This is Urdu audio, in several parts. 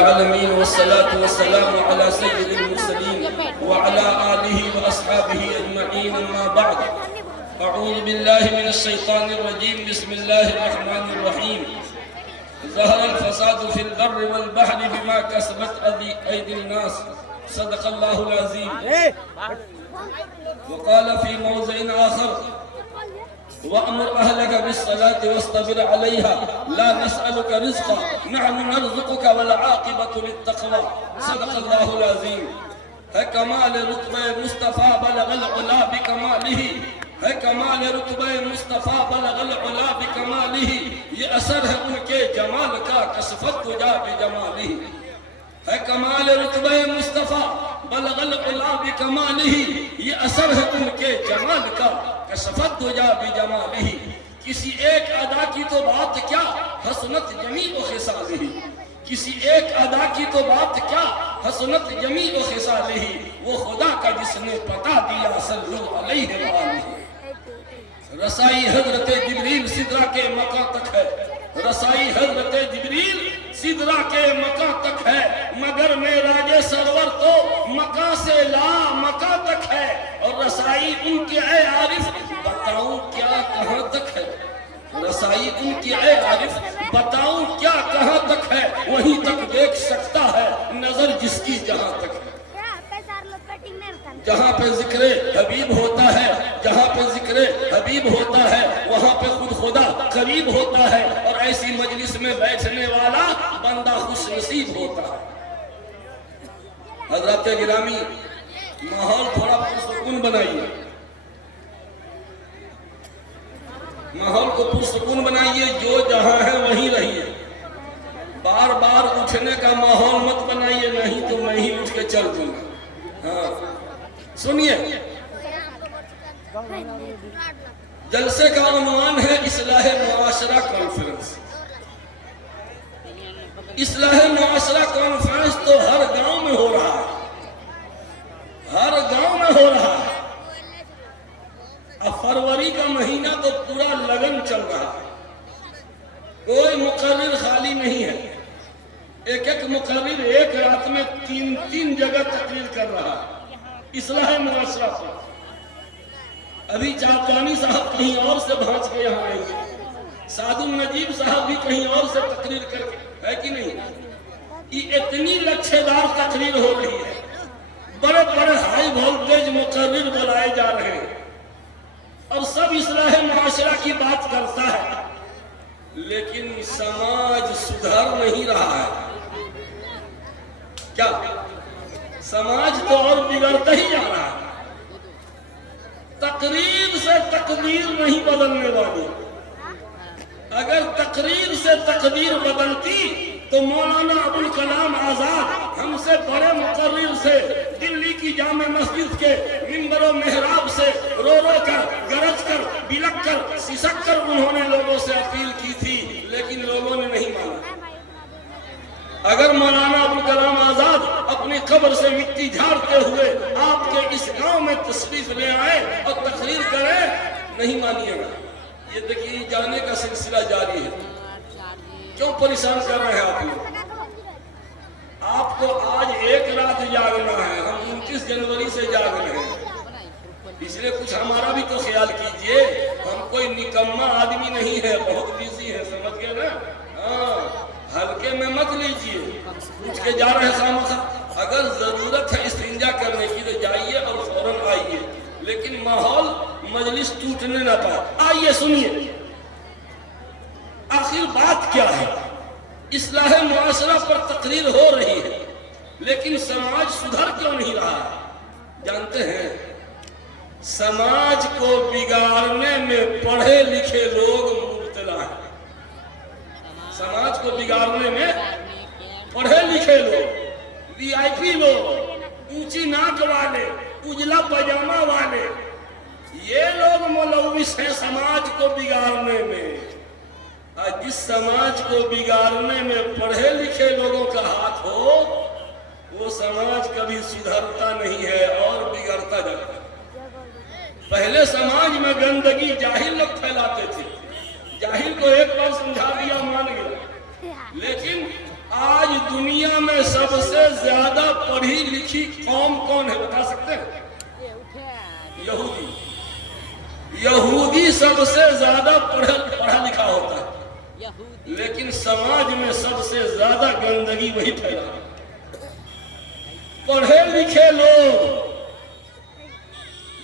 العالمين والصلاة والسلام على سيد المرسلين وعلى آله وأصحابه أجمعين أما بعد أعوذ بالله من الشيطان الرجيم بسم الله الرحمن الرحيم ظهر الفساد في البر والبحر بما كسبت أيدي الناس صدق الله العظيم وقال في موضع آخر وأمر أهلك بالصلاة واصطبر عليها لا نسألك رزقا نحن نرزقك والعاقبة للتقوى صدق الله العظيم ہے کمال رتبہ مصطفیٰ بلغ العلا بکمالہ ہے کمال رتبہ مصطفیٰ بلغ العلا بکمالہ یہ اثر ہے ان کے جمال کا کشفت تجا بجمالہ ہے کمال رتبہ مصطفیٰ بلغ العلا بکمالہ یہ اثر ہے ان کے جمال کا کشفت تجا بجمالہ کسی ایک ادا کی تو بات کیا حسنت جمیع و خصالہ کسی ایک ادا کی تو بات کیا حسنت جمیع و خصالہ وہ خدا کا جس نے پتا دیا صلو علیہ وآلہ رسائی حضرت جبریل سدرہ کے مقام تک ہے رسائی حضرت جبریل سدرہ کے مقام تک ہے مگر معراج سرور تو مقام سے لا مقام تک ہے اور رسائی ان کے اے عارف بتاؤں کیا کہاں تک ہے رسائی ان کی اے عارف بتاؤں کیا کہاں تک ہے وہیں تک دیکھ سکتا ہے نظر جس کی جہاں تک ہے جہاں پہ ذکر حبیب ہوتا ہے جہاں پہ ذکر حبیب ہوتا ہے وہاں پہ خود خدا قریب ہوتا ہے اور ایسی مجلس میں بیٹھنے والا بندہ خوش نصیب ہوتا ہے حضرات گرامی ماحول تھوڑا پرسکون بنائیے ماحول کو پرسکون بنائیے جو جہاں ہے وہیں رہیے بار بار اٹھنے کا ماحول مت بنائیے نہیں تو میں ہی اٹھ کے چل دوں گا ہاں سنیے جلسے کا عنوان ہے اصلاح معاشرہ کانفرنس اصلاح معاشرہ کانفرنس تو ہر گاؤں میں ہو رہا ہے ہر گاؤں میں ہو رہا ہے اب فروری کا مہینہ تو پورا لگن چل رہا ہے کوئی مقرر خالی نہیں ہے ایک ایک مقرر ایک رات میں تین جگہ تقریر کر رہا ہے اصلاح معاشرہ پر ابھی چاپانی صاحب کہیں اور سے بھانچ کے یہاں آئیں گے سعد النجیب صاحب بھی کہیں اور سے تقریر کر کے ہے کہ نہیں یہ اتنی لچھے دار تقریر ہو رہی ہے بڑے بڑے ہائی وولٹیج مقرر بلائے جا رہے ہیں اور سب اصلاح معاشرہ کی بات کرتا ہے لیکن سماج سدھر نہیں رہا ہے کیا سماج تو اور بگڑتا ہی جا رہا ہے تقریر سے تقدیر نہیں بدلنے والی اگر تقریر سے تقدیر بدلتی تو مولانا ابوالکلام آزاد ہم سے بڑے مقرر سے دلی کی جامع مسجد کے منبر و محراب سے رو رو کر گرج کر بلک کر سسک کر انہوں نے لوگوں سے اپیل کی تھی لیکن لوگوں نے نہیں مانا اگر مولانا ابوالکلام آزاد اپنی قبر سے مٹی جھاڑتے ہوئے آپ کے اس گاؤں میں تشریف لے آئے اور تقریر کرے نہیں مانیے گا یہ دیکھیے جانے کا سلسلہ جاری ہے کیوں پریشان کر رہے ہیں آپ لوگ آپ کو آج ایک رات جاگنا ہے ہم 29 جنوری سے جاگ رہے ہیں اس لیے کچھ ہمارا بھی تو خیال کیجئے ہم کوئی نکمہ آدمی نہیں ہے بہت بیزی ہے سمجھ گئے نا ہاں ہلکے میں مت لیجئے اٹھ کے جا رہے ہیں سامخہ اگر ضرورت ہے استنجا کرنے کی تو جائیے اور فوراً آئیے لیکن ماحول مجلس ٹوٹنے نہ پائے آئیے سنیے آخر بات کیا ہے اصلاح معاشرہ پر تقریر ہو رہی ہے لیکن سماج سدھر کیوں نہیں رہا ہے جانتے ہیں سماج کو بگاڑنے میں پڑھے لکھے لوگ مبتلا ہیں سماج کو بگاڑنے میں پڑھے لکھے لوگ وی آئی پی لوگ اونچی ناک والے اجلا پاجامہ والے یہ لوگ ملوث ہیں سماج کو بگاڑنے میں جس سماج کو بگاڑنے میں پڑھے لکھے لوگوں کا ہاتھ ہو وہ سماج کبھی سدھرتا نہیں ہے اور بگڑتا جاتا ہے پہلے سماج میں گندگی جاہل لوگ پھیلاتے تھے جاہل کو ایک بار سمجھا دیا مان گیا لیکن آج دنیا میں سب سے زیادہ پڑھی لکھی قوم کون ہے بتا سکتے ہیں؟ یہودی. یہودی سب سے زیادہ پڑھا لکھا ہوتا ہے، لیکن سماج میں سب سے زیادہ گندگی وہی پھیلا. پڑھے لکھے لوگ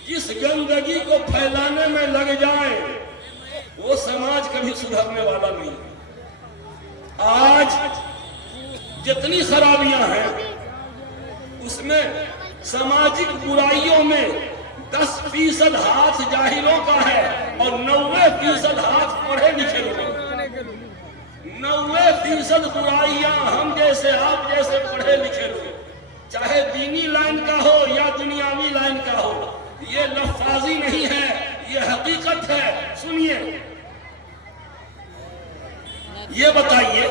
جس گندگی کو پھیلانے میں لگ جائیں وہ سماج کبھی سدھرنے والا نہیں. آج جتنی خرابیاں ہیں اس میں سماجک برائیوں میں 10% ہاتھ جاہلوں کا ہے اور 90% ہاتھ پڑھے لکھے لوگوں کا. 90% برائیاں ہم جیسے آپ جیسے پڑھے لکھے لوگ، چاہے دینی لائن کا ہو یا دنیاوی لائن کا ہو. یہ لفاظی نہیں ہے، یہ حقیقت ہے. سنیے، یہ بتائیے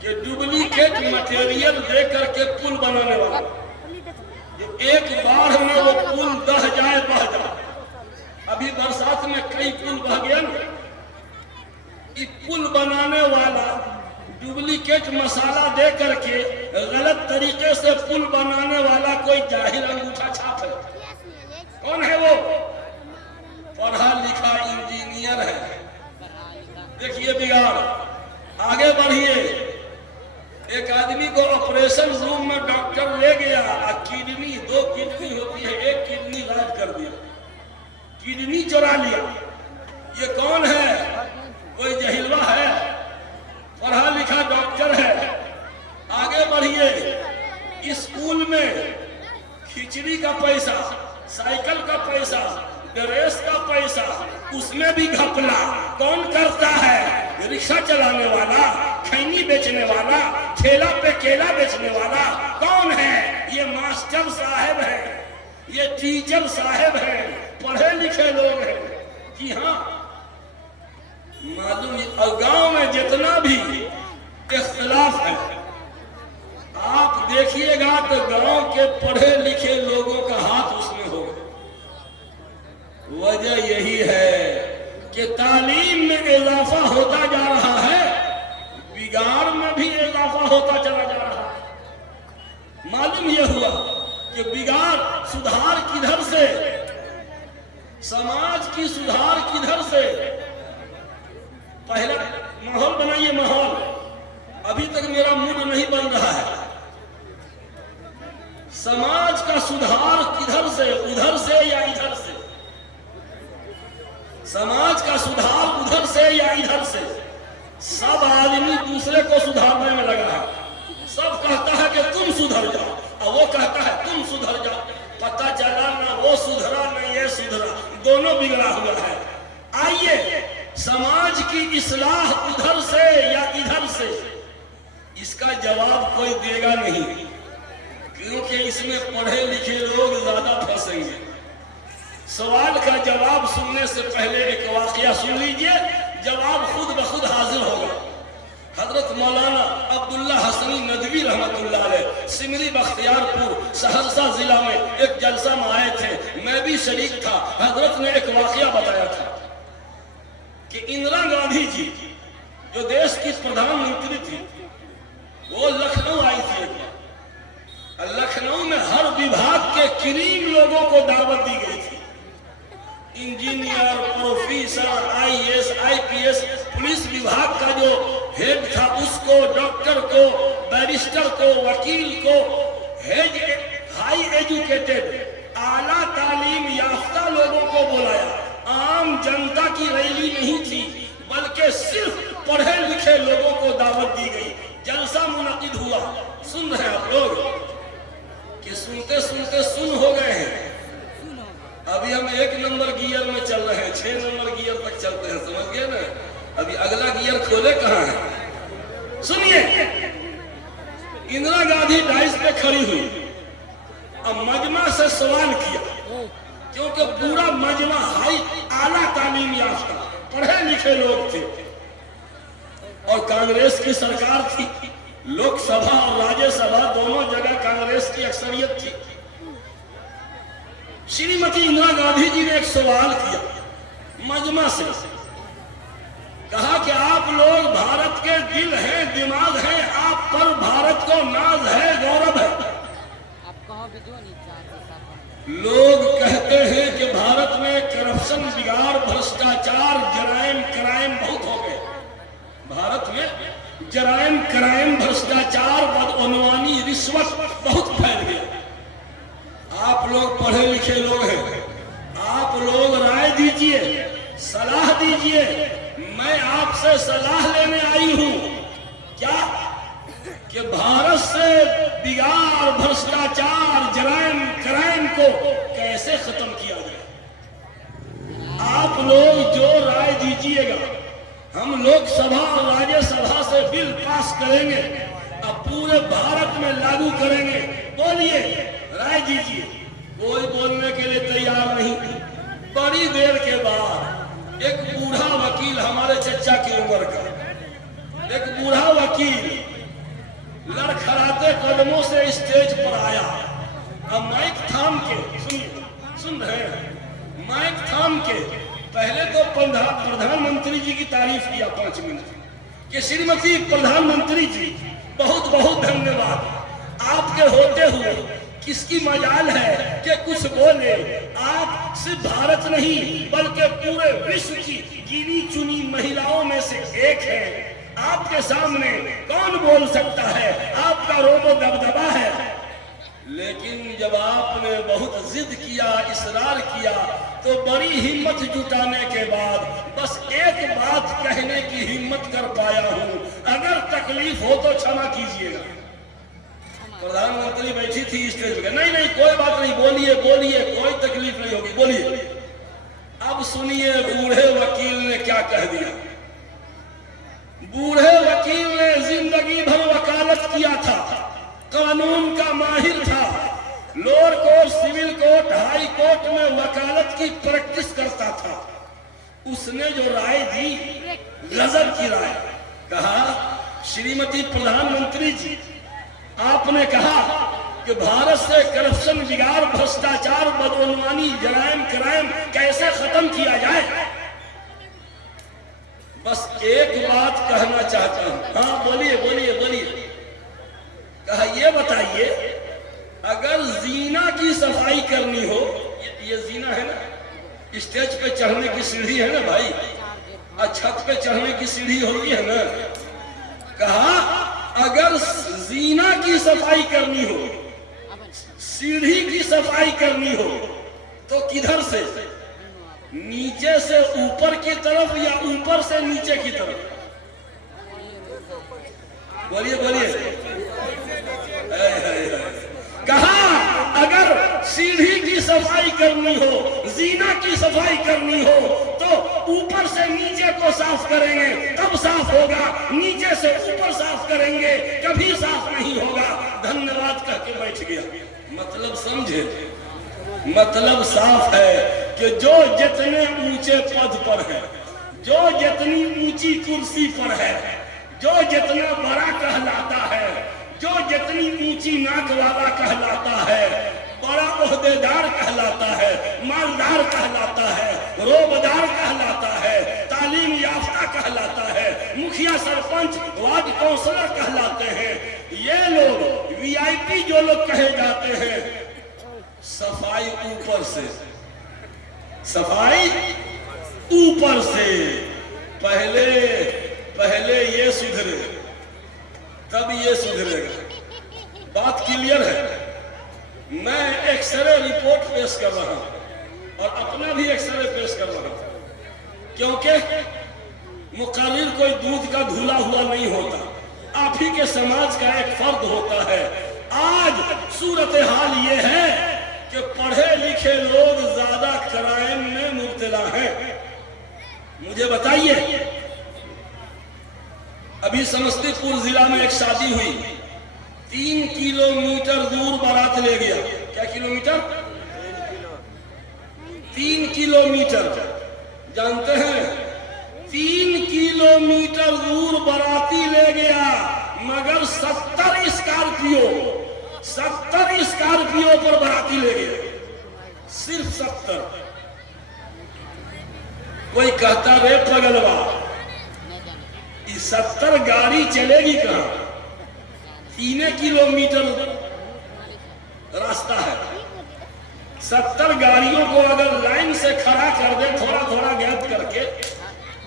کہ ڈپلیکیٹ مٹیریل دے کر کے پل بنانے والا ایک بار میں وہ پل بہ جائے. ابھی برسات میں کئی پل بہ گیا نا. یہ پل بنانے والا ڈپلیکیٹ مسالہ دے کر کے غلط طریقے سے پل بنانے والا کوئی جاہل انگوٹھا چھاپ ہے. کون ہے وہ؟ پڑھا لکھا انجینئر ہے. دیکھیے بگاڑ. آگے بڑھیے. ایک آدمی کو آپریشن روم میں ڈاکٹر لے گیا، کڈنی 2 کڈنی ہوتی ہے، 1 کڈنی غائب کر دیا، کڈنی چرا لیا. یہ کون ہے؟ کوئی جہلوا ہے، پڑھا لکھا ڈاکٹر ہے. آگے بڑھیے. اسکول میں کھچڑی کا پیسہ، سائیکل کا پیسہ، ڈریس کا پیسہ، اس میں بھی گھپلا. کون کرتا ہے؟ رکشہ چلانے والا، کھینی بیچنے والا، ٹھیلا پہ کیلا بیچنے والا. کون ہے؟ یہ ماسٹر صاحب ہے، یہ ٹیچر صاحب ہے، پڑھے لکھے لوگ ہیں. جی ہاں، معلوم. اور گاؤں میں جتنا بھی اختلاف ہے آپ دیکھیے گا تو گاؤں کے پڑھے لکھے لوگوں کا ہاتھ اس میں ہوگا. وجہ یہی ہے کہ تعلیم میں اضافہ ہوتا جا رہا ہے، بگاڑ میں بھی اضافہ ہوتا چلا جا رہا ہے. معلوم یہ ہوا کہ بگاڑ سدھار کدھر سے، سماج کی سدھار کدھر سے. پہلا ماحول بنائیے. ماحول ابھی تک میرا موڈ نہیں بن رہا ہے. سماج کا سدھار کدھر سے؟ ادھر سے یا ادھر سے؟ سماج کا سدھار ادھر سے یا ادھر سے؟ سب آدمی دوسرے کو سدھارنے میں لگا ہے. سب کہتا ہے کہ تم سدھر جاؤ اور وہ کہتا ہے تم سدھر جاؤ. پتہ چلا نہ وہ سدھرا نہ یہ سدھرا، دونوں بگڑا ہوا ہے. آئیے، سماج کی اصلاح ادھر سے یا ادھر سے؟ اس کا جواب کوئی دے گا نہیں، کیونکہ اس میں پڑھے لکھے لوگ زیادہ پھنسیں گے. سوال کا جواب سننے سے پہلے ایک واقعہ سن لیجئے، جواب خود بخود حاضر ہوگا. حضرت مولانا عبداللہ حسنی ندوی رحمت اللہ علیہ سمری بختیار پور سہرسہ ضلع میں ایک جلسہ میں آئے تھے، میں بھی شریک تھا. حضرت نے ایک واقعہ بتایا تھا کہ اندرا گاندھی جی جو دیش کی پردھان منتری تھی، وہ لکھنؤ آئی تھی. لکھنؤ میں ہر وبھاگ کے کریم لوگوں کو دعوت دی گئی تھی. Engineer, professor, IAS IPS، police وبھاگ کا جو ہیڈ تھا اس کو، ڈاکٹر کو، بیرسٹر کو، وکیل کو، ہائی ایجوکیٹڈ اعلیٰ تعلیم یافتہ لوگوں کو بلایا. عام جنتا کی ریلی نہیں تھی، بلکہ صرف پڑھے لکھے لوگوں کو دعوت دی گئی. جلسہ منعقد ہوا. سن رہے ہیں آپ لوگ کہ سنتے سنتے سن ہو گئے ہیں. ابھی ہم 1 نمبر گیئر میں چل رہے ہیں، 6 نمبر گیئر تک چلتے ہیں، سمجھ گئے نا. ابھی اگلا گیئر کھولے کہاں ہے؟ سنیے، اندرا گاندھی ڈائس پہ کھڑی ہوئی اور مجمع سے سوال کیا، کیونکہ پورا مجمع اعلیٰ تعلیم یافتہ پڑھے لکھے لوگ تھے اور کانگریس کی سرکار تھی. لوک سبھا اور راجیہ سبھا دونوں جگہ کانگریس کی اکثریت تھی. شریمتی اندرا گاندھی جی نے ایک سوال کیا مجمع سے، کہا کہ آپ لوگ بھارت کے دل ہیں، دماغ ہیں، آپ پر بھارت کو ناز ہے، گورو ہے۔ لوگ کہتے ہیں کہ بھارت میں کرپشن، بگاڑ، بھرشٹاچار، جرائم کرائم بہت ہو گئے۔ بھارت میں جرائم کرائم، بھرشٹاچار، بدعنوانی، رشوت بہت پھیل گیا۔ آپ لوگ پڑھے لکھے لوگ ہیں، آپ لوگ رائے دیجئے، صلاح دیجئے۔ میں آپ سے صلاح لینے آئی ہوں کیا کہ بھارت سے بگاڑ، بھرشٹاچار، جرائم کرائم کو کیسے ختم کیا جائے۔ آپ لوگ جو رائے دیجئے گا، ہم لوک سبھا اور راجیہ سبھا سے بل پاس کریں گے، اب پورے بھارت میں لاگو کریں گے۔ بولیے، رائے دیجئے۔ کوئی بولنے کے لیے تیار نہیں۔ بڑی دیر کے بعد ایک بوڑھا وکیل، ہمارے چچا کی عمر کا ایک بوڑھا وکیل لڑکھڑاتے قدموں سے اسٹیج پر آیا۔ اب مائک تھام کے سن رہے ہیں، مائک تھام کے پہلے تو پردھان منتری جی کی تعریف کیا 5 منٹ کہ شریمتی پردھان منتری جی بہت بہت دھنیہ واد، آپ کے ہوتے ہوئے کس کی مجال ہے کہ کچھ بولے۔ آپ صرف بھارت نہیں بلکہ پورے وشو کی گنی چنی مہیلاؤں میں سے ایک ہیں۔ آپ کے سامنے کون بول سکتا ہے؟ آپ کا روب و دبدبا ہے۔ لیکن جب آپ نے بہت ضد کیا، اصرار کیا، تو بڑی ہمت جٹانے کے بعد بس ایک بات کہنے کی ہمت کر پایا ہوں، اگر تکلیف ہو تو چھما کیجیے گا۔ پردھان منتری بیٹھی تھی اسٹیج پہ، نہیں کوئی بات نہیں، بولیے بولیے، کوئی تکلیف نہیں ہوگی، بولیے۔ اب سنیے بوڑھے وکیل نے کیا کہہ دیا۔ بوڑھے وکیل نے زندگی بھر وکالت کیا تھا، قانون کا ماہر تھا، lower court, civil court, high court میں وکالت کی پریکٹس کرتا تھا۔ اس نے جو رائے دی، غضب کی رائے، کہا شریمتی پردھان منتری جی، آپ نے کہا کہ بھارت سے کرپشن، بگاڑ، بھرشٹاچار، بدعنوانی، جرائم کرائم کیسے ختم کیا جائے۔ بس ایک بات کہنا چاہتا ہوں۔ ہاں بولیے بولیے بولیے۔ کہا یہ بتائیے، اگر زینا کی صفائی کرنی ہو، یہ زینا ہے نا، اسٹیج پہ چڑھنے کی سیڑھی ہے نا بھائی، چھت پہ چڑھنے کی سیڑھی ہوتی ہے نا۔ کہا اگر زینا کی صفائی کرنی ہو، سیڑھی کی صفائی کرنی ہو، تو کدھر سے؟ نیچے سے اوپر کی طرف یا اوپر سے نیچے کی طرف؟ بولیے بولیے۔ کہا اگر سیڑھی کی صفائی کرنی ہو، زینا کی صفائی کرنی ہو، تو اوپر سے نیچے کو صاف کریں گے تب صاف ہوگا، نیچے سے اوپر صاف کریں گے کبھی صاف نہیں ہوگا۔ دھنیہ واد کہہ کے بیٹھ گیا۔ مطلب سمجھے؟ مطلب صاف ہے کہ جو جتنے اونچے پد پر ہے، جو جتنی اونچی کرسی پر ہے، جو جتنا بڑا کہلاتا ہے، جو جتنی اونچی ناک والا کہلاتا ہے، بڑا عہدیدار کہلاتا ہے، مالدار کہلاتا ہے، روبدار کہلاتا ہے، تعلیم یافتہ کہلاتا ہے، مکھیا سرپنچ وارڈ کونسلر کہلاتے ہیں، یہ لوگ وی آئی پی جو لوگ کہے جاتے ہیں، صفائی اوپر سے، صفائی اوپر سے۔ پہلے یہ سدھرے تب یہ سدھرے گا۔ بات کلیئر ہے؟ میں ایکس رے رپورٹ پیش کر رہا ہوں اور اپنا بھی ایکس رے پیش کر رہا ہوں، کیونکہ مقرر کوئی دودھ کا دھلا ہوا نہیں ہوتا، آپ ہی کے سماج کا ایک فرد ہوتا ہے۔ آج صورتحال یہ ہے کہ پڑھے لکھے لوگ زیادہ کرائم میں مبتلا ہیں۔ مجھے بتائیے، ابھی سمستی پور ضلع میں ایک شادی ہوئی، 3 کلومیٹر دور بارات لے گیا۔ کیا کلومیٹر؟ 3 کلومیٹر۔ جانتے ہیں 3 کلومیٹر دور باراتی لے گیا، مگر 70 اسکارپیو پر باراتی لے گیا، صرف 70۔ کوئی کہتا رے پگلوا، 70 گاڑی چلے گی کہاں؟ 3 کلومیٹر راستہ ہے. 70 گاڑیوں کو اگر لائن سے کھڑا کر دے تھوڑا تھوڑا گیپ کر کے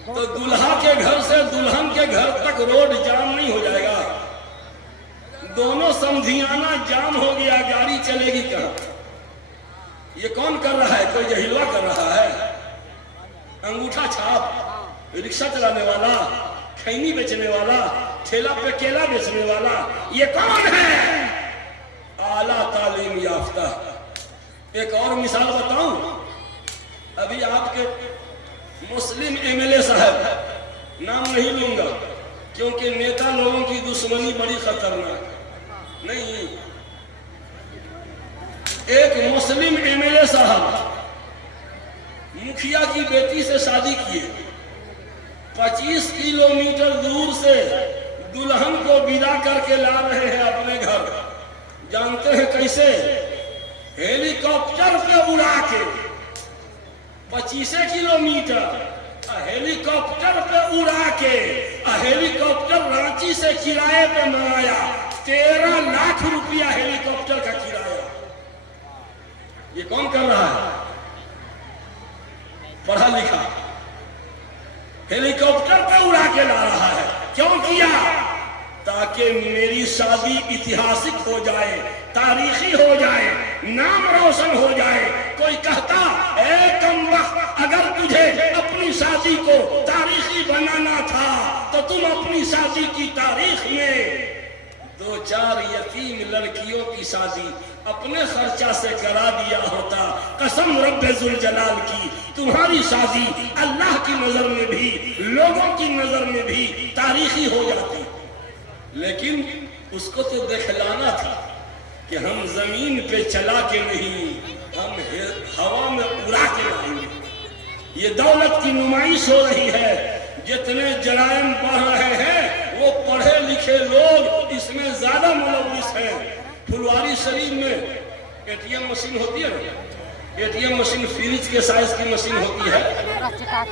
تو دلہا کے گھر سے دلہن کے گھر تک روڈ جام نہیں ہو جائے گا؟ دونوں سمجھیانہ جام ہو گیا، گاڑی چلے گی کہاں؟ یہ کون کر رہا ہے؟ کوئی جہلوا کر رہا ہے؟ انگوٹھا چھاپ، رکشہ چلانے والا، کھینی بیچنے والا، ٹھیلا پہ کیلا بیچنے والا، یہ کون ہے؟ اعلیٰ تعلیم یافتہ. ایک اور مثال بتاؤں. ابھی آپ کے مسلم MLA صاحب، نام نہیں لوں گا کیونکہ نیتا لوگوں کی دشمنی بڑی خطرناک نہیں. ایک مسلم MLA صاحب مکھیا کی بیٹی سے شادی کیے، 25 کلومیٹر دور سے دلہن کو ودا کر کے لا رہے ہیں اپنے گھر. جانتے ہیں کیسے؟ ہیلی کاپٹر پہ اڑا کے. 25 کلومیٹر ہیلی کاپٹر پہ اڑا کے. ہیلی کاپٹر رانچی سے کرائے پہ منگایا، 13 لاکھ روپیہ ہیلی کاپٹر کا کرایہ. یہ کون کر رہا ہے؟ پڑھا لکھا. ہیلی کاپٹر پہ اڑا کے لا رہا ہے. کیوں کیا؟ تاکہ میری شادی اتہاسک ہو جائے، تاریخی ہو جائے، نام روشن ہو جائے. کوئی کہتا اے کمبخت، اگر تجھے اپنی شادی کو تاریخی بنانا تھا تو تم اپنی شادی کی تاریخ میں 2-4 یتیم لڑکیوں کی شادی اپنے خرچہ سے کرا دیا ہوتا. قسم رب ذوالجلال کی، تمہاری شادی اللہ کی نظر میں بھی لوگوں کی نظر میں بھی تاریخی ہو جاتی. لیکن اس کو تو دکھلانا تھا کہ ہم زمین پہ چلا کے نہیں، ہم ہوا میں اڑا کے لائیں گے. یہ دولت کی نمائش ہو رہی ہے. جتنے جرائم بڑھ رہے ہیں وہ پڑھے لکھے لوگ اس میں زیادہ ملوث ہیں. پھلواری شریف میں ATM مشین ہوتی ہے نا، ATM مشین فریج کے سائز کی مشین ہوتی ہے.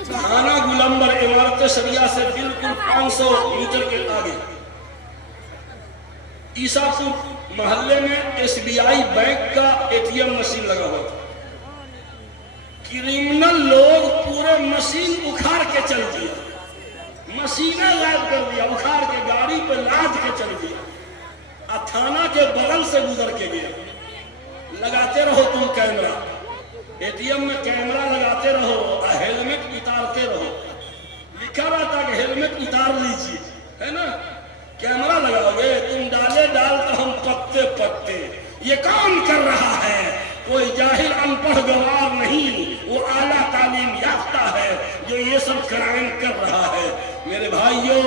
تھانہ گلمبر عمارت شریعہ سے بالکل 500 میٹر کے آگے عیسیٰ پور محلے میں SBI بینک کا ATM مشین لگا ہوا تھا. کرمنل لوگ پورے مشین اکھاڑ کے چل دیا، مشینیں غائب کر دیا، اکھاڑ کے گاڑی پہ لاد کے چل دیا. تھانہ کے بغل سے گزر کے گیا. لگاتے رہو تم کیمرہ، ATM میں کیمرہ لگاتے رہو، ہیلمٹ اتارتے رہو. لکھا رہتا کہ ہیلمٹ اتار لیجیے، ہے نا؟ کیمرہ لگاؤ گے تم، ڈالے ڈال تو ہم پتے پتے. یہ کون کر رہا ہے؟ کوئی جاہل ان پڑھ گوار نہیں، وہ اعلیٰ تعلیم یافتہ ہے جو یہ سب کرائم کر رہا ہے. میرے بھائیوں،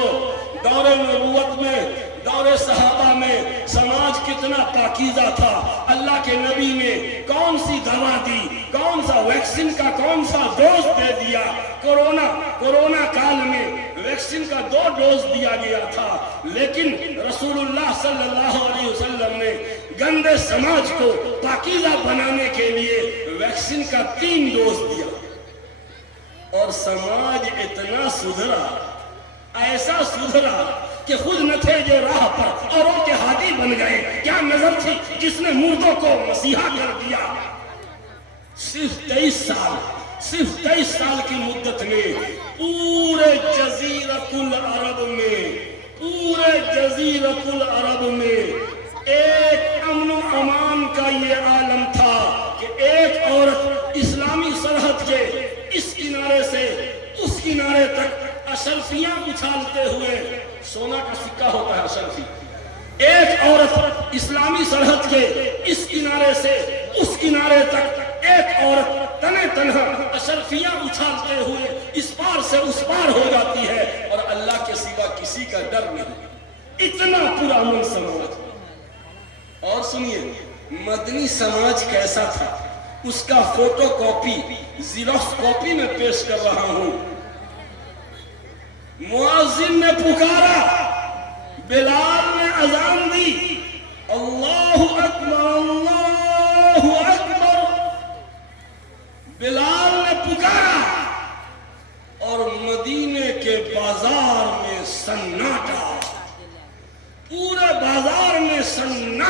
دور نبوت میں، دور صحابہ میں سماج کتنا پاکیزہ تھا. اللہ کے نبی نے کون سی دوا دی، کون سا ویکسین کا کون سا ڈوز دے دیا. کورونا کال میں ویکسین کا 2 ڈوز دیا گیا تھا، لیکن رسول اللہ صلی اللہ علیہ وسلم نے گندے سماج کو پاکیزہ بنانے کے لیے ویکسین کا 3 ڈوز دیا. اور سماج اتنا سدھرا، ایسا سدھرا کہ خود نہ تھے جو راہ پر اوروں کے ہادی بن گئے. کیا نظر تھی جس نے مردوں کو مسیحا کر دیا. صرف 23 سال کی مدت میں پورے جزیرۃ العرب میں ایک امن و امان کا یہ عالم تھا کہ ایک عورت اسلامی سرحد کے اس کنارے سے اس کنارے تک اشرفیاں اچھالتے ہوئے، سونا کا سکہ ہوتا ہے اشرفی، ایک عورت اسلامی سرحد کے اس کنارے سے اس کنارے تک ایک عورت تنہ تنہا اشرفیاں اچھالتے ہوئے اس پار سے اس پار ہو جاتی ہے، اور اللہ کے سوا کسی کا ڈر نہیں. اتنا پرامن سماج. اور سنیے مدنی سماج کیسا تھا، اس کا فوٹو کاپی زیروکس کاپی میں پیش کر رہا ہوں. مؤذن نے پکارا، بلال نے اذان دی، اللہ اکبر اللہ اکبر. بلال نے پکارا اور مدینے کے بازار میں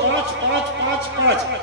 5 5 5 5।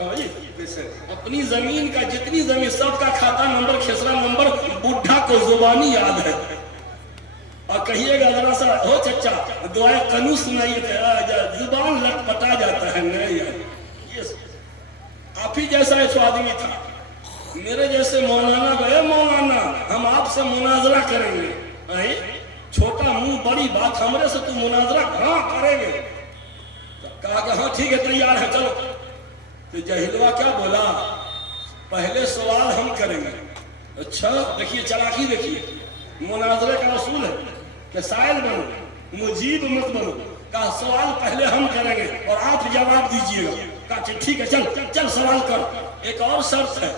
اپنی زمین کا جتنی زمین سب کا کھاتا نمبر کھسرا نمبر بڈھا کو زبانی یاد ہے. اور کہیے گا ذرا سا ہو چچا دعائے قنوت سنائیے تھے زبان لٹ پٹا جاتا ہے. نہیں یہ آپ ہی جیسا ایک آدمی تھا میرے جیسے مولانا گئے مولانا ہم آپ سے مناظرہ کریں گے. چھوٹا منہ بڑی بات ہمارے سے تو مناظرہ ہاں کریں گے. کہا کہ ہاں ٹھیک ہے تیار ہے چلو. تو جہلوا کیا بولا پہلے سوال ہم کریں گے. اچھا دیکھیے چلاکی دیکھیے مناظرے کا اصول ہے کہ سائل بنو مجیب مت بنو. کہا سوال پہلے ہم کریں گے اور آپ جواب دیجئے گا. کہا ٹھیک ہے چل چل سوال کر. ایک اور شرط ہے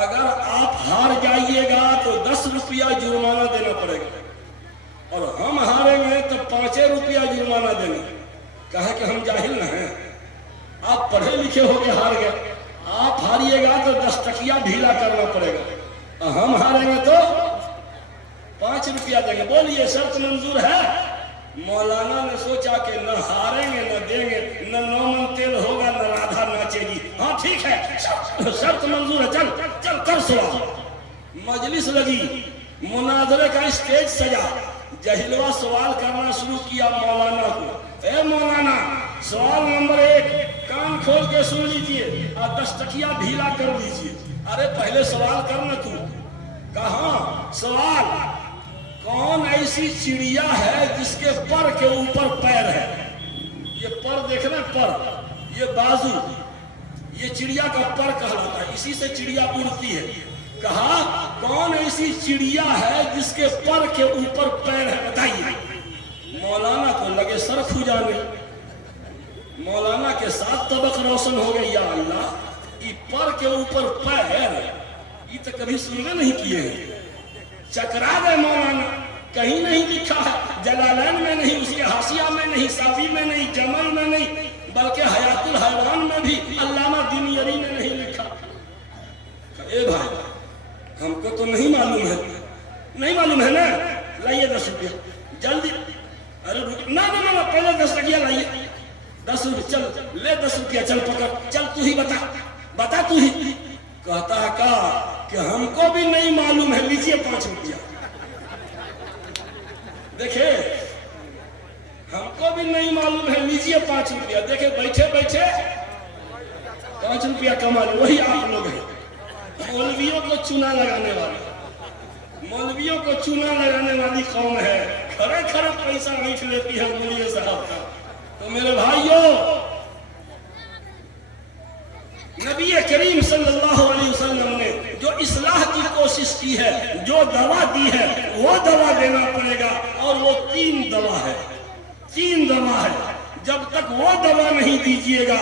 اگر آپ ہار جائیے گا تو 10 روپیہ جرمانہ دینا پڑے گا اور ہم ہاریں گے تو 5 روپیہ جرمانہ دیں گے. کہا کہ ہم جاہل نہ ہیں آپ پڑھے لکھے ہو کے ہار گئے. آپ ہاریے گا تو 10 ٹکیا ڈھیلا کرنا پڑے گا اور ہم ہاریں گے تو 5 روپیہ دیں گے. بولیے شرط منظور ہے؟ مولانا نے سوچا کہ نہ ہاریں گے نہ دیں گے نہ 9 من تیل ہوگا نہ رادھا ناچے گی. ہاں ٹھیک ہے شرط منظور ہے چل چل کر سوال. مجلس لگی مناظرے کا اسٹیج سجا. جہلوا سوال کرنا شروع کیا مولانا کو. اے مولانا سوال نمبر 1 کان کھول کے سن لیجئے اور 10 ٹکیا ڈھیلا کر دیجئے. ارے پہلے سوال کرنا تو. کہاں سوال کون ایسی چڑیا ہے جس کے پر کے اوپر پیر ہے؟ یہ پر دیکھنا پر یہ بازو یہ چڑیا کا پر کہلاتا ہے اسی سے چڑیا اڑتی ہے. کہا کون ایسی چڑیا ہے جس کے پر کے اوپر پیر ہے بتائیے. مولانا کو لگے سر کھجانے. مولانا کے 7 طبق روشن ہو گئے. یا اللہ یہ پر کے اوپر پیر یہ تو کبھی سننے نہیں کیے ہیں. چکرا گئے مولانا. کہیں نہیں لکھا ہے جلالین میں نہیں اس کے حاشیہ میں نہیں ساوی میں نہیں جمل میں نہیں بلکہ حیات الحیوان میں بھی علامہ دینیری نے نہیں لکھا. اے بھائی ہم کو تو نہیں معلوم ہے. نہیں معلوم ہے نا لائیے 10 روپیہ جلدی. ارے نہ پہلے 10 ٹکیا لائیے. 10 روپیہ چل لے 10 روپیہ چل پکڑ چل تو ہی بتا تو ہی. کہتا ہے کہ ہم کو بھی نہیں معلوم ہے لیجیے 5 روپیہ. دیکھیں ہم کو بھی نہیں معلوم ہے لیجیے 5 روپیہ. دیکھیں بیٹھے بیٹھے 5 روپیہ کما لے. وہی آپ لوگ ہیں مولویوں کو چونا لگانے والے. مولویوں کو چونا لگانے والی قوم ہے. کھڑے کھڑے پیسہ بیٹھ لیتی ہے مولوی صاحب کا. تو میرے بھائیوں نبی کریم صلی اللہ علیہ وسلم نے جو اصلاح کی کوشش کی ہے جو دوا دی ہے وہ دوا دینا پڑے گا. اور وہ 3 دوا ہے. 3 دوا ہے. جب تک وہ دوا نہیں دیجیے گا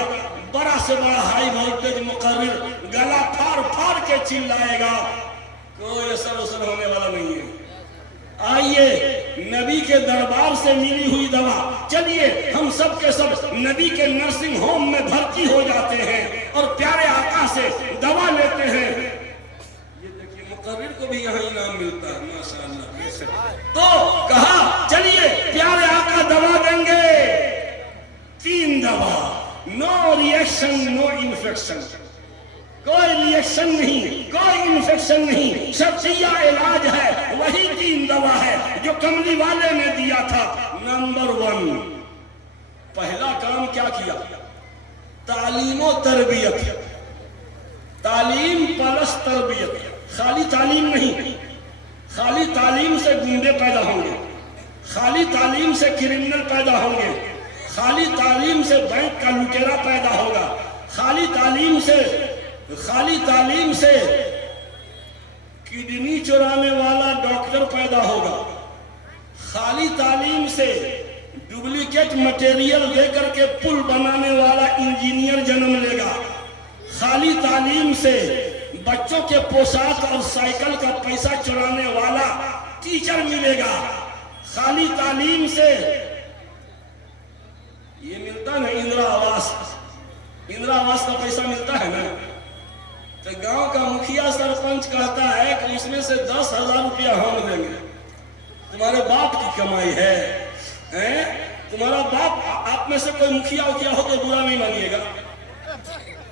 بڑا سے بڑا ہائی وولٹیج مقرر گلا پھاڑ پھاڑ کے چلائے گا کوئی اثر ہونے والا نہیں ہے. آئیے نبی کے دربار سے ملی ہوئی دوا. چلیے ہم سب کے سب نبی کے نرسنگ ہوم میں بھرتی ہو جاتے ہیں اور پیارے آقا سے دوا لیتے ہیں. یہ دیکھیے مقرر کو بھی یہاں انعام ملتا ہے ماشاءاللہ. تو کہا چلیے پیارے آقا دوا دیں گے. 3 دوا. نو ریئیکشن نو انفیکشن. کوئی ریئیکشن نہیں کوئی انفیکشن نہیں. شرعیہ علاج ہے. وہی 3 دوا ہے جو کملی والے نے دیا تھا. نمبر 1 پہلا کام کیا کیا؟ تعلیم و تربیت. تعلیم پلس تربیت. خالی تعلیم نہیں. خالی تعلیم سے گنڈے پیدا ہوں گے. خالی تعلیم سے کرمنل پیدا ہوں گے. خالی تعلیم سے بینک کا لٹیرا پیدا ہوگا. خالی تعلیم سے کڈنی چرانے والا ڈاکٹر پیدا ہوگا. خالی تعلیم سے ڈپلیکیٹ مٹیریل دے کر کے پل بنانے والا انجینئر جنم لے گا. خالی تعلیم سے بچوں کے پوشاک اور سائیکل کا پیسہ چرانے والا ٹیچر ملے گا. خالی تعلیم سے یہ ملتا نا اندرا آواس. اندرا آواس کا پیسہ ملتا ہے نا تو گاؤں کا مکھیا سرپنچ کہتا ہے کہ اس میں سے 10,000 روپیہ ہم دیں گے. تمہارے باپ کی کمائی ہے. تمہارا باپ آپ میں سے کوئی مکھیا ہو کے برا نہیں مانیے گا.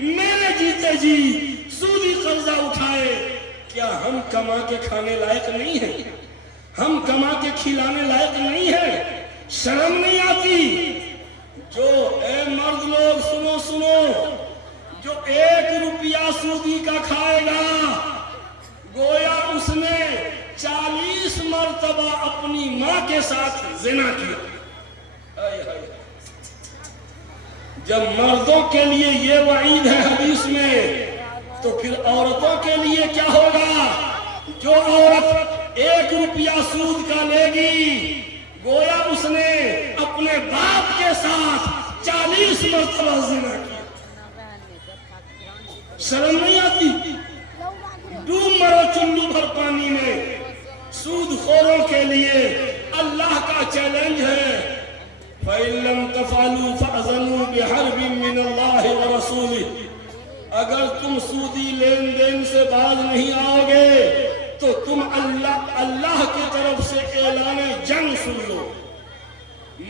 میرے جیتے جی سودی قرضہ اٹھائے، کیا ہم کما کے کھانے لائق نہیں ہیں؟ ہم کما کے کھلانے لائق نہیں ہیں؟ شرم نہیں آتی؟ جو اے مرد لوگ سنو سنو، جو 1 روپیہ سودی کا کھائے گا گویا اس نے 40 مرتبہ اپنی ماں کے ساتھ زنا کیا۔ جب مردوں کے لیے یہ وعید ہے حدیث میں، تو پھر عورتوں کے لیے کیا ہوگا؟ جو عورت 1 روپیہ سود کا لے گی گویا اس نے اپنے باپ کے ساتھ 40 مرتبہ زنا کیا۔ شرم نہیں آتی؟ ڈوب مرو چلو بھر پانی میں۔ سود خوروں کے لیے اللہ کا چیلنج ہے، فَإِن لَّمْ تَفْعَلُوا فَأْذَنُوا بِحَرْبٍ مِّنَ اللَّهِ وَرَسُولِهِ۔ اگر تم سودی لین دین سے باز نہیں آؤ گے تو تم اللہ کی طرف سے اعلان جنگ سن لو۔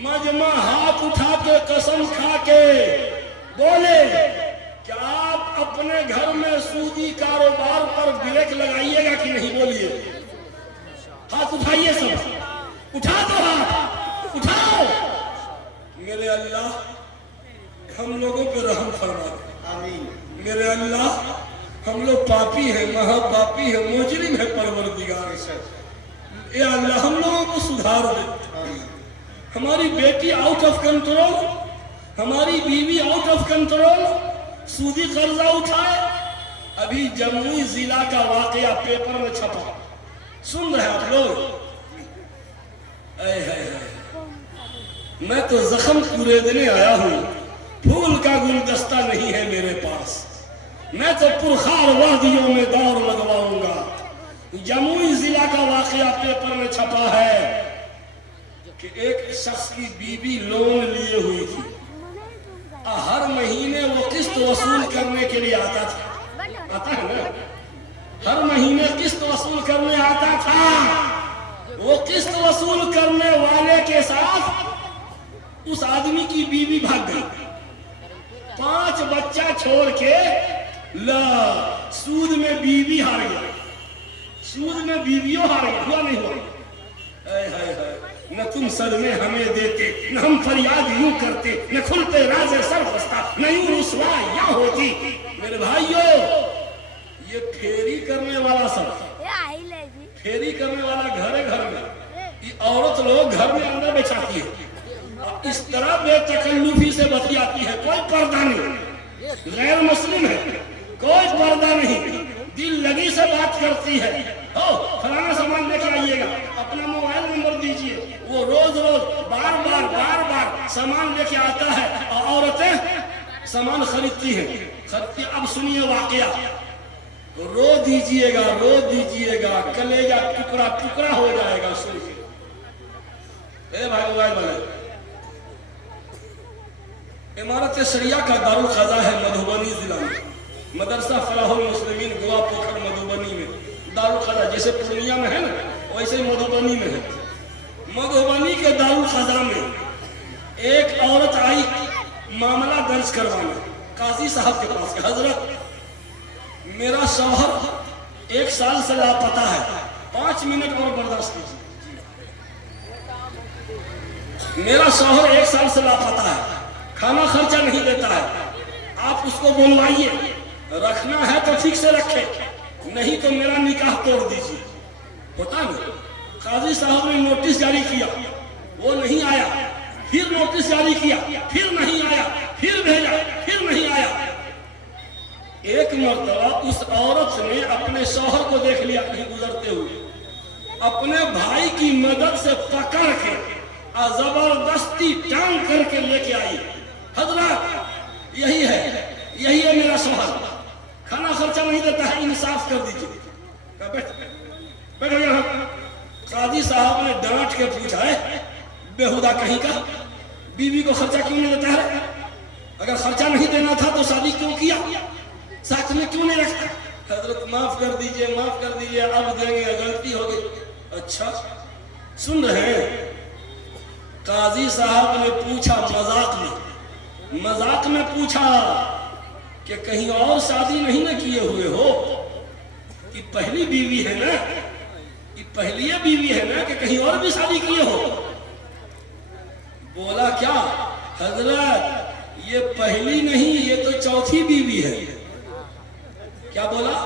مجمع ہاتھ اٹھا کے قسم کھا کے بولے کہ آپ اپنے گھر میں سودی کاروبار پر بریک لگائیے گا کہ نہیں؟ بولیے، ہاتھ اٹھائیے، سب اٹھا دو، ہاتھ اٹھاؤ۔ میرے اللہ ہم لوگوں پہ رحم فرما دے۔ میرے اللہ ہم لوگ پاپی ہیں، مہا پاپی ہیں، مجرم ہیں، پروردگار اے اللہ ہم لوگوں کو سدھار دے۔ ہماری بیٹی آؤٹ آف کنٹرول، ہماری بیوی آؤٹ آف کنٹرول، سودی قرضہ اٹھائے۔ ابھی جموئی ضلع کا واقعہ پیپر میں چھپا، سن رہے آپ لوگ؟ میں تو زخم کوریدنے آیا ہوں، پھول کا گلدستہ نہیں ہے میرے پاس، میں تو پرخار وادیوں میں دور لگواؤں گا۔ جموئی ضلع کا واقعہ پیپر میں چھپا ہے کہ ایک شخص کی بیوی لون لیے ہوئی تھی، ہر مہینے وہ قسط وصول کرنے کے لیے آتا ہے نا، ہر مہینے قسط وصول کرنے آتا تھا۔ وہ قسط وصول کرنے والے کے ساتھ اس آدمی کی بیوی بھاگ گئی، 5 بچہ چھوڑ کے۔ سود میں بیوی ہار گیا، سود میں بیویوں ہار گیا، ہوا نہیں ہوا؟ نہ تم صدمے ہمیں دیتے، نہ ہم فریاد یوں کرتے، نہ کھلتے راز سر بستا، نہ یوں رسوا یا ہوتی۔ میرے بھائیو، یہ پھیری کرنے والا سب، پھیری کرنے والا گھر میں، یہ عورت لوگ گھر میں اندر بچاتی ہے، اس طرح بے تکلفی سے بتیاتی ہے، کوئی پردہ نہیں، غیر مسلم ہے، کوئی پردہ نہیں، دل لگی سے بات کرتی ہے۔ فلانا سامان لے کے آئیے گا، اپنا موبائل نمبر دیجئے، وہ روز بار بار سامان لے کے آتا ہے، اور عورتیں سامان خریدتی ہیں۔ اب سنیے واقعہ، رو دیجئے گا، کلیجہ ٹکڑا ہو جائے گا۔ سنیے اے بھائی بھائی، عمارت شریعہ کا دارالقضا ہے مدھوبنی ضلع میں، مدرسہ فلاح المسلمین گوا پوکھر مدھوبنی میں دارالقضا، جیسے پورنیہ میں ہے نا ویسے مدھوبنی میں ہے۔ مدھوبنی کے دارالقضا میں ایک عورت آئی معاملہ درج کروانے قاضی صاحب کے پاس کہ حضرت میرا شوہر 1 سال سے لاپتہ ہے، 5 منٹ اور برداشت کیجیے۔ میرا شوہر 1 سال سے لاپتہ ہے، کھانا خرچہ نہیں دیتا ہے، آپ اس کو بلوائیے، رکھنا ہے تو ٹھیک سے رکھے، نہیں تو میرا نکاح توڑ دیجیے۔ ہوتا نہیں؟ قاضی صاحب نے نوٹس جاری کیا، وہ نہیں آیا، پھر نوٹس جاری کیا، پھر نہیں آیا، پھر بھیجا، پھر نہیں آیا۔ ایک مرتبہ اس عورت نے اپنے شوہر کو دیکھ لیا کہیں گزرتے ہوئے، اپنے بھائی کی مدد سے پکڑ کے زبردستی ٹانگ کر کے لے کے آئی۔ حضرت یہی ہے میرا شوہر، کھانا خرچہ نہیں دیتا ہے، انصاف کر دیجیے۔ بیٹھو یہاں۔ قاضی صاحب نے ڈانٹ کے پوچھا ہے بےہودہ کہیں کا، بیوی کو خرچہ کیوں نہیں دیتا ہے؟ اگر خرچہ نہیں دینا تھا تو شادی کیوں کیا؟ ساتھ میں کیوں نہیں رکھتا؟ حضرت معاف کر دیجئے، اب دیں گے، غلطی ہو گئی۔ اچھا سن رہے ہیں؟ قاضی صاحب نے پوچھا مذاق میں پوچھا کہ کہیں اور شادی نہیں نہ کیے ہوئے ہو؟ کہ پہلی بیوی ہے نا، کہ پہلی بیوی ہے نا، کہ کہیں اور بھی شادی کیے ہو؟ بولا کیا حضرت یہ پہلی نہیں، یہ تو چوتھی بیوی ہے۔ کیا بولا؟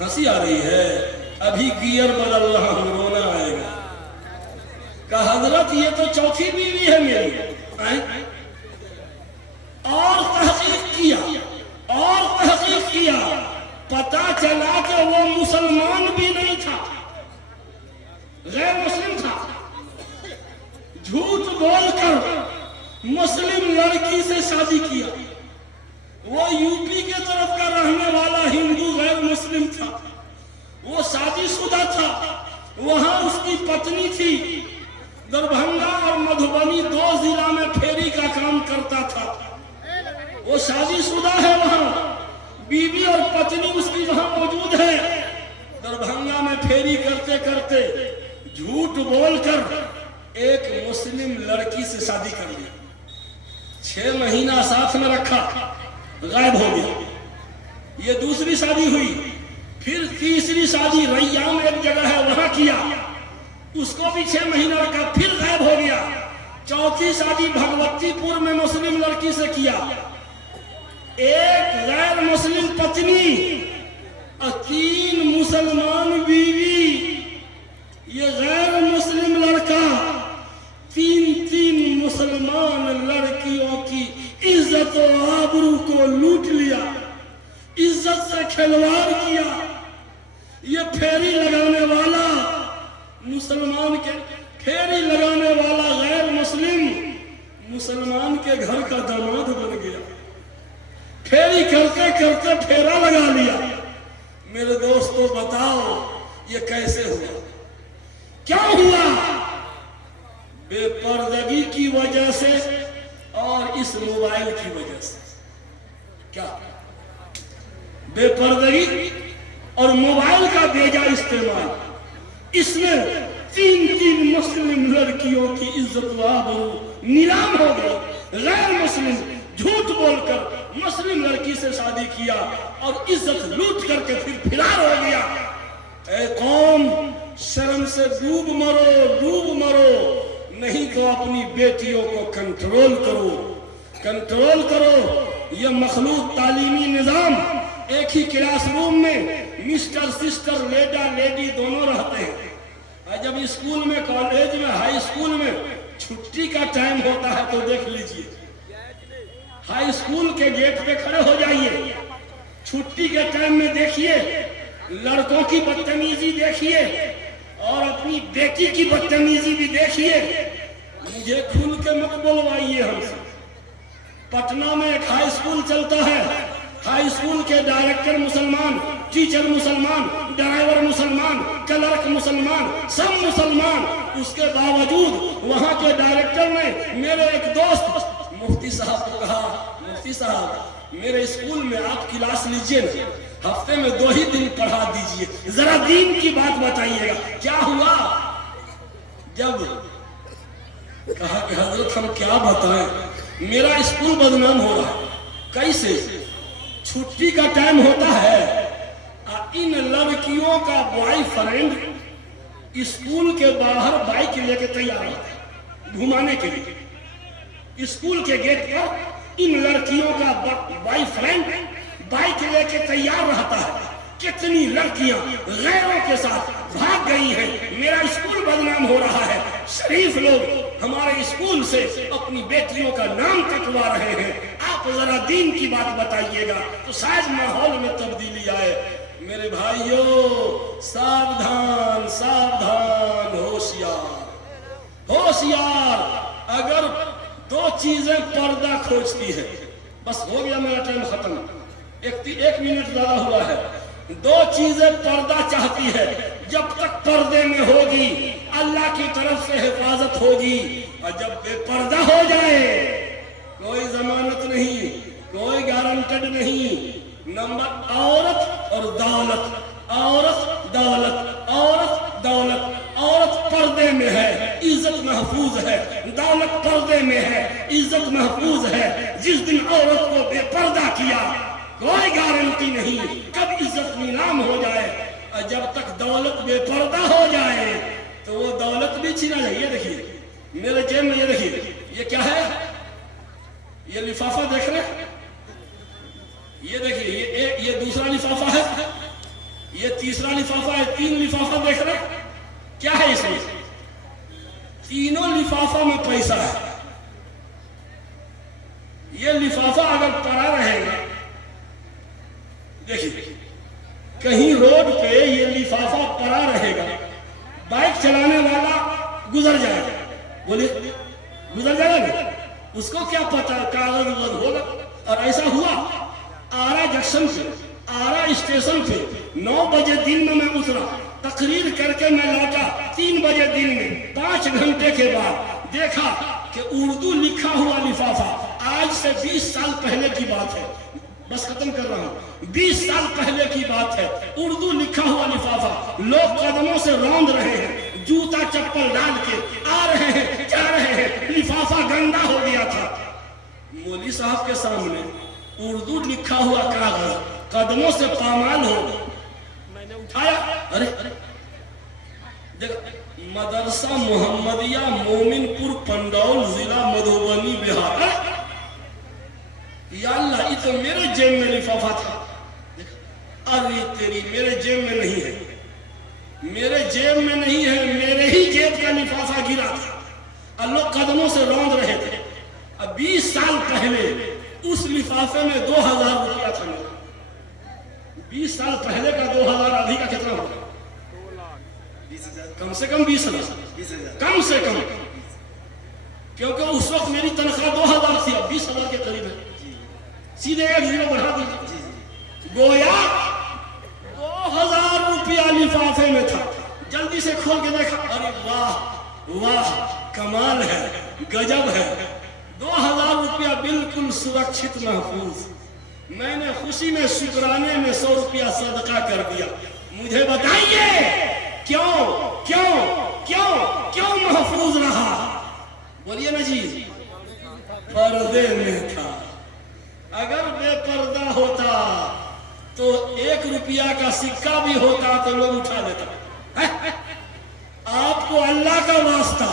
ہنسی آ رہی ہے، ابھی گیئر بدل رہا ہوں، رونا آئے گا۔ کہا حضرت یہ تو چوتھی بیوی ہے میری۔ اور تحقیق کیا، پتا چلا کہ وہ مسلمان بھی نہیں تھا، غیر مسلم تھا۔ جھوٹ بول کر مسلم لڑکی سے شادی کیا۔ وہ یو پی کے طرف کا رہنے والا ہندو غیر مسلم تھا، وہ شادی شدہ تھا، وہاں اس کی پتنی تھی، دربھنگا اور مدھوبنی 2 ضلع میں پھیری کا کام کرتا تھا۔ وہ شادی شدہ ہے، وہاں بیوی اور پتنی اس کی وہاں موجود ہے۔ دربھنگا میں پھیری کرتے کرتے جھوٹ بول کر ایک مسلم لڑکی سے شادی کر لی۔ 6 مہینہ ساتھ میں رکھا، غائب ہو گیا۔ یہ دوسری شادی ہوئی، پھر تیسری شادی ریام ایک جگہ ہے وہاں کیا، اس کو بھی 6 مہینہ رکھا، پھر غائب ہو گیا۔ چوتھی شادی بھگوتی پور میں مسلم لڑکی سے کیا، ایک غیر مسلم پتنی اور 3 مسلمان بیوی۔ یہ غیر مسلم لڑکا 3 مسلمان لڑکیوں کی عزت و آبرو کو لوٹ لیا، عزت سے کھلواڑ کیا۔ یہ پھیری لگانے والا مسلمان کے، پھیری لگانے والا غیر مسلم مسلمان کے گھر کا داماد بن گیا۔ پھیری کرتے کرتے پھیرا لگا لیا۔ میرے دوستو بتاؤ یہ کیسے ہوا؟ کیا ہوا؟ بے پردگی کی وجہ سے اور اس موبائل کی وجہ سے۔ کیا؟ بے پردگی اور موبائل کا بیجا استعمال، اس نے 3 مسلم لڑکیوں کی عزت و آبرو نیلام ہو گئی۔ غیر مسلم جھوٹ بول کر مسلم لڑکی سے شادی کیا اور عزت لوٹ کر کے پھر فرار ہو گیا۔ اے قوم، شرم سے ڈوب مرو، نہیں تو اپنی بیٹیوں کو کنٹرول کرو۔ یہ مخلوط تعلیمی نظام، ایک ہی کلاس روم میں مسٹر سسٹر، لیڈی دونوں رہتے ہیں۔ جب اسکول میں، کالج میں، ہائی اسکول میں چھٹی کا ٹائم ہوتا ہے تو دیکھ لیجئے، ہائی اسکول کے گیٹ پہ کھڑے ہو جائیے، چھٹی کے ٹائم میں دیکھیے لڑکوں کی بدتمیزی دیکھیے اور اپنی بیٹی کی بدتمیزی بھی دیکھیے۔ مجھے کھل کے مت بلوائیے ہم سے۔ پٹنہ میں ایک ہائی اسکول چلتا ہے، ہائی اسکول کے ڈائریکٹر مسلمان، ٹیچر مسلمان، ڈرائیور مسلمان، کلرک مسلمان، سب مسلمان۔ اس کے باوجود وہاں کے ڈائریکٹر نے میرے ایک دوست مفتی صاحب کو کہا، مفتی صاحب میرے اسکول میں آپ کلاس لیجئے نا، ہفتے میں 2 ہی دن پڑھا دیجئے، ذرا دین کی بات بتائیے گا۔ کیا ہوا؟ جب کہا کہ حضرت ہم کیا بتائیں، میرا اسکول بدنام ہو رہا ہے۔ کیسے؟ چھٹی کا ٹائم ہوتا ہے، ان لڑکیوں کا بوائے فرینڈ اسکول کے باہر بائک لے کے تیار ہوتا ہے گھمانے کے لیے۔ اسکول کے گیٹ پر ان لڑکیوں کا بوائے فرینڈ بائک لے کے تیار رہتا ہے۔ کتنی لڑکیاں غیروں کے ساتھ بھاگ گئی ہیں، میرا اسکول بدنام ہو رہا ہے۔ شریف لوگ ہمارے اسکول سے اپنی بیٹیوں کا نام کٹوا رہے ہیں، آپ ذرا دین کی بات بتائیے گا تو شاید ماحول میں تبدیلی آئے۔ میرے بھائیوں، ساودھان ساودھان، ہوشیار۔ اگر 2 چیزیں پردہ کھوجتی ہے، بس ہو گیا میرا ٹائم ختم، 1 منٹ زیادہ ہوا ہے۔ 2 چیزیں پردہ چاہتی ہے، جب تک پردے میں ہوگی اللہ کی طرف سے حفاظت ہوگی، اور جب بے پردہ ہو جائے کوئی ضمانت نہیں، کوئی گارنٹڈ نہیں۔ نمبر عورت اور دولت، عورت دولت، عورت دولت، عورت پردے میں ہے، عزت محفوظ محفوظ ہے، دولت پردے میں ہے، عزت محفوظ ہے۔ جس دن عورت کو بے پردہ کیا کوئی گارنٹی نہیں کب عزت نیلام ہو جائے، اور جب تک دولت بے پردہ ہو جائے تو وہ دولت بھی چھینا جائے۔ یہ دیکھیے میرے جیب میں، یہ دیکھیے یہ کیا ہے، یہ لفافہ دیکھ رہے ہیں، یہ دیکھیے یہ دوسرا لفافہ ہے، یہ تیسرا لفافہ ہے، 3 لفافہ دیکھ رہے ہیں۔ کیا ہے اس میں؟ تینوں لفافہ میں پیسہ ہے۔ یہ لفافہ اگر پڑا رہے گا، دیکھیے کہیں روڈ پہ یہ لفافہ پڑا رہے گا، بائک چلانے والا گزر جائے گا، بولے گزر جائے گا، اس کو کیا پتا کاغذ ہوگا۔ اور ایسا ہوا آرا جنکشن پہ، آرا اسٹیشن پہ 9 بجے دن میں اترا، تقریر کر کے میں لوٹا 3 بجے دن میں، 5 گھنٹے کے بعد دیکھا کہ اردو لکھا ہوا لفافہ، آج سے 20 سال پہلے کی بات ہے، بس ختم کر رہا ہوں، 20 سال پہلے کی بات ہے، اردو لکھا ہوا لفافہ، لوگ قدموں سے روند رہے ہیں، جوتا چپل ڈال کے آ رہے ہیں، جا رہے ہیں، لفافہ گندا ہو گیا تھا۔ مولوی صاحب کے سامنے اردو لکھا ہوا کاغذ قدموں سے پامال ہو، میں نے اٹھایا، ارے دیکھ، مدرسہ محمدیہ مومن پور پنڈول ضلع مدھوبنی بہار۔ یا اللہ یہ تو میرے جیب میں لفافہ تھا، ارے تیری میرے جیب میں نہیں ہے، میرے جیب میں نہیں ہے، میرے ہی جیب کا لفافہ گرا تھا اور لوگ قدموں سے روند رہے تھے۔ اب 20 سال پہلے اس لفافے میں 2000 روپیہ تھا میرا، 20 سال پہلے کا 2000 ابھی کا کتنا ہوگا؟ کم سے کم 20,000، کم سے کم، کیونکہ اس وقت میری تنخواہ 2000 تھی، اب 20,000 کے قریب ہے، سیدھے 1 زیرو بڑھا دیجیے، گویا 2000 روپیہ لفافے میں تھا۔ جلدی سے کھول کے دیکھا، ارے واہ واہ کمال ہے، گجب ہے، 2000 روپیہ بالکل سرکشت محفوظ۔ میں نے خوشی میں شکرانے میں 100 روپیہ صدقہ کر دیا۔ مجھے بتائیے کیوں کیوں کیوں کیوں محفوظ رہا؟ بولیے نا جی، پردے میں تھا۔ اگر بے پردہ ہوتا تو 1 روپیہ کا سکہ بھی ہوتا تو لوگ اٹھا لیتا۔ آپ کو اللہ کا واسطہ،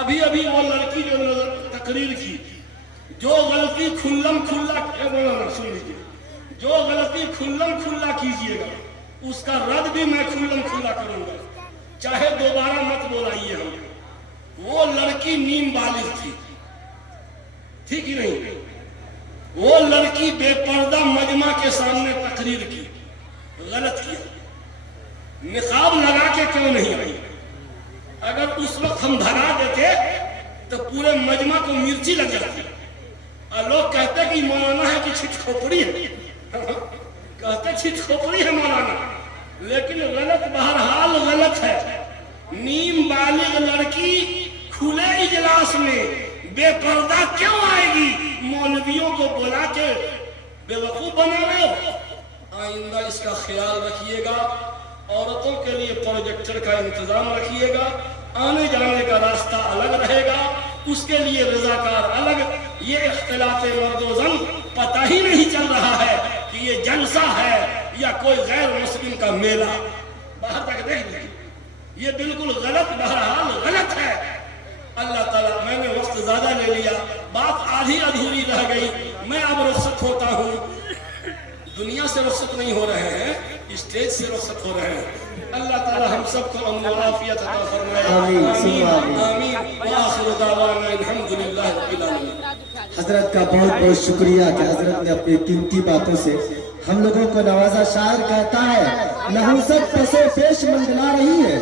ابھی ابھی وہ لڑکی جو تقریر کی، جو غلطی کھلم کھلا، سن لیجیے، جو غلطی کھلم کھلا کیجئے گا اس کا رد بھی میں کھلم کھلا کروں گا، چاہے دوبارہ مت بولائیے ہم۔ وہ لڑکی نیم بالغ تھی، ٹھیک ہی نہیں، وہ لڑکی بے پردہ مجمع کے سامنے تقریر کی، غلط کیا، نقاب لگا کے کیوں نہیں آئی؟ اگر اس وقت ہم بھگا دیتے تو پورے مجمع کو مرچی لگ جاتی، اور لوگ کہتے کہ مولانا ہے کہ چھٹ کھوپڑی ہے، کہتے چھٹ کھوپڑی ہے مولانا، لیکن غلط، بہرحال غلط ہے۔ نیم بالغ لڑکی کھلے اجلاس میں بے پردہ کیوں آئے گی؟ مولویوں کو بلا کے بے وقوف بنا رہے ہو۔ آئندہ اس کا خیال رکھیے گا، عورتوں کے لیے پروجیکٹر کا انتظام رکھیے گا، آنے جانے کا راستہ الگ رہے گا، اس کے لیے رضاکار الگ۔ یہ اختلاف مرد و زن پتہ ہی نہیں چل رہا ہے کہ یہ جلسہ ہے یا کوئی غیر مسلم کا میلہ، باہر تک دیکھ لیں، یہ بالکل غلط، بہرحال غلط ہے۔ اللہ تعالیٰ، میں نے وقت زیادہ لے لیا، بات آدھی ادھوری رہ گئی، میں اب رخصت ہوتا ہوں۔ دنیا سے رخصت نہیں ہو رہے ہیں، اسٹیج سے رخصت ہو رہے ہیں۔ اللہ تعالیٰ ہم سب کو امن و عافیت عطا فرمائے، آمین آمین، وآخر دعوانا الحمدللہ رب العالمین۔ حضرت کا بہت بہت شکریہ کہ حضرت نے اپنی قیمتی باتوں سے ہم لوگوں کو نوازا۔ شاعر کہتا ہے نحوست پس و پیش منڈلا رہی ہے،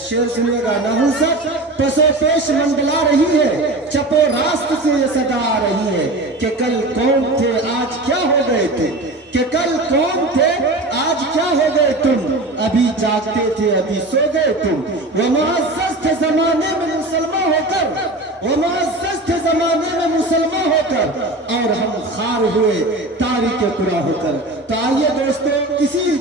شعر سنیے گا، نحوست پس و پیش منڈلا رہی ہے، چپ و راست سے یہ صدا آ رہی ہے کہ کل کون تھے آج کیا ہو گئے تھے، کہ کل کون تھے آج کیا ہو گئے تم، ابھی جاگتے تھے ابھی سو گئے تم، وہ معزز تھے زمانے میں مسلمان ہو کر، وہ معزز تھے زمانے میں مسلمان ہو کر، اور ہم خار ہوئے تاریخ قرآن ہو کر۔ تو آئیے دوستو، اسی